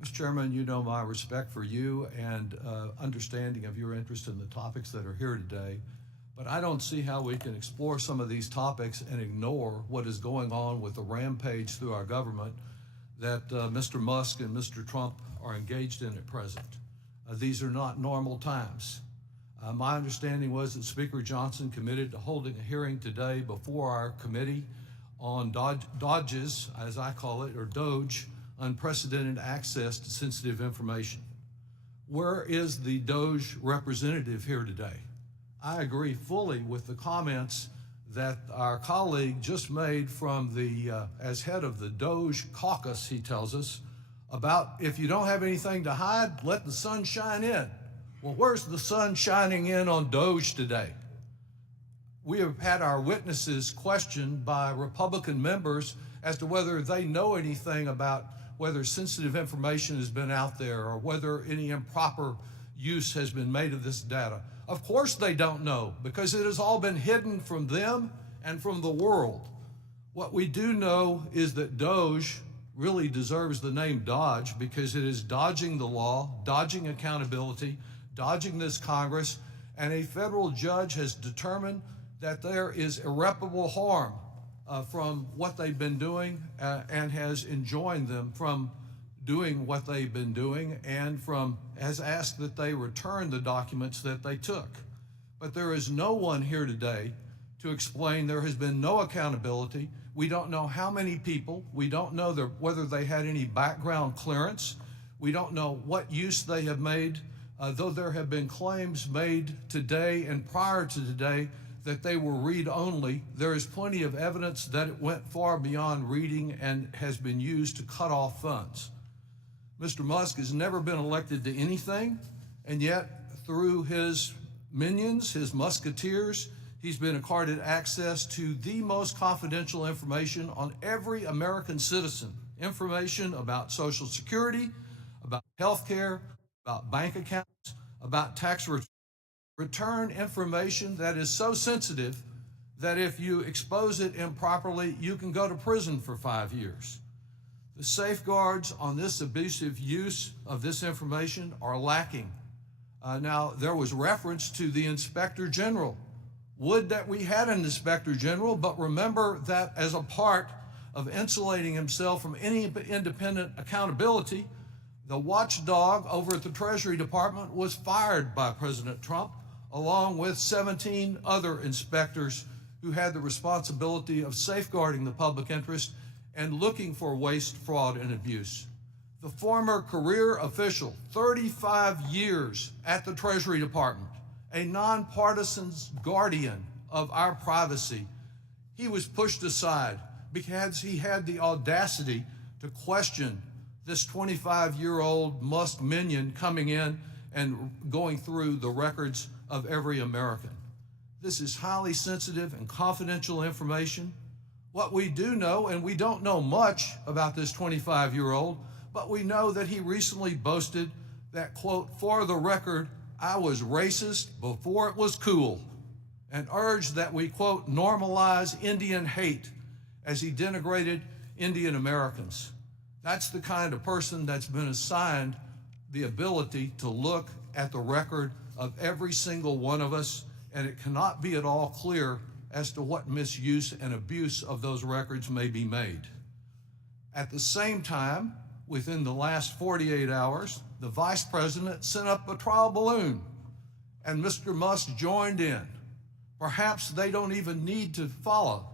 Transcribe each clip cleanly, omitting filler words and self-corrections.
Mr. Chairman, you know my respect for you and understanding of your interest in the topics that are here today. But I don't see how we can explore some of these topics and ignore what is going on with the rampage through our government that Mr. Musk and Mr. Trump are engaged in at present. These are not normal times. My understanding was that Speaker Johnson committed to holding a hearing today before our committee on DOGE's, as I call it, or DOGE, unprecedented access to sensitive information. Where is the DOGE representative here today? I agree fully with the comments that our colleague just made from the, as head of the DOGE caucus, he tells us, about if you don't have anything to hide, let the sun shine in. Well, where's the sun shining in on DOGE today? We have had our witnesses questioned by Republican members as to whether they know anything about whether sensitive information has been out there or whether any improper use has been made of this data. Of course they don't know, because it has all been hidden from them and from the world. What we do know is that DOGE really deserves the name DOGE because it is dodging the law, dodging accountability, dodging this Congress, and a federal judge has determined that there is irreparable harm from what they've been doing and has enjoined them from doing what they've been doing and has asked that they return the documents that they took. But there is no one here today to explain. There has been no accountability. We don't know how many people. We don't know whether they had any background clearance. We don't know what use they have made, though there have been claims made today and prior to today that they were read-only. There is plenty of evidence that it went far beyond reading and has been used to cut off funds. Mr. Musk has never been elected to anything, and yet through his minions, his musketeers, he's been accorded access to the most confidential information on every American citizen, information about Social Security, about health care, about bank accounts, about tax return information that is so sensitive that if you expose it improperly, you can go to prison for 5 years. The safeguards on this abusive use of this information are lacking. Now, there was reference to the Inspector General. Would that we had an Inspector General, but remember that as a part of insulating himself from any independent accountability, the watchdog over at the Treasury Department was fired by President Trump, along with 17 other inspectors who had the responsibility of safeguarding the public interest and looking for waste, fraud, and abuse. The former career official, 35 years at the Treasury Department, a nonpartisan guardian of our privacy, he was pushed aside because he had the audacity to question this 25-year-old Musk minion coming in and going through the records of every American. This is highly sensitive and confidential information. What we do know, and we don't know much about this 25-year-old, but we know that he recently boasted that, quote, "For the record, I was racist before it was cool," and urged that we, quote, "normalize Indian hate," as he denigrated Indian Americans. That's the kind of person that's been assigned the ability to look at the record of every single one of us, and it cannot be at all clear as to what misuse and abuse of those records may be made. At the same time, within the last 48 hours, the vice president sent up a trial balloon, and Mr. Musk joined in. Perhaps they don't even need to follow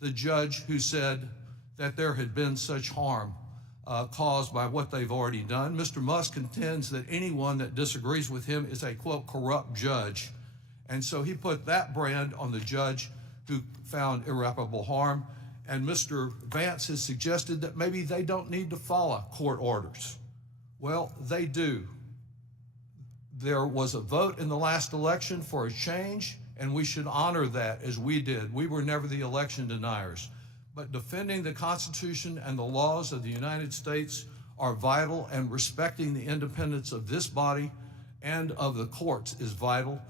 the judge who said that there had been such harm caused by what they've already done. Mr. Musk contends that anyone that disagrees with him is a, quote, corrupt judge. And so he put that brand on the judge who found irreparable harm. And Mr. Vance has suggested that maybe they don't need to follow court orders. Well, they do. There was a vote in the last election for a change, and we should honor that as we did. We were never the election deniers. But defending the Constitution and the laws of the United States are vital, and respecting the independence of this body and of the courts is vital.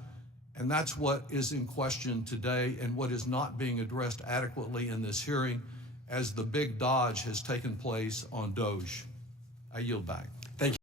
And that's what is in question today and what is not being addressed adequately in this hearing as the big dodge has taken place on DOGE. I yield back. Thank you.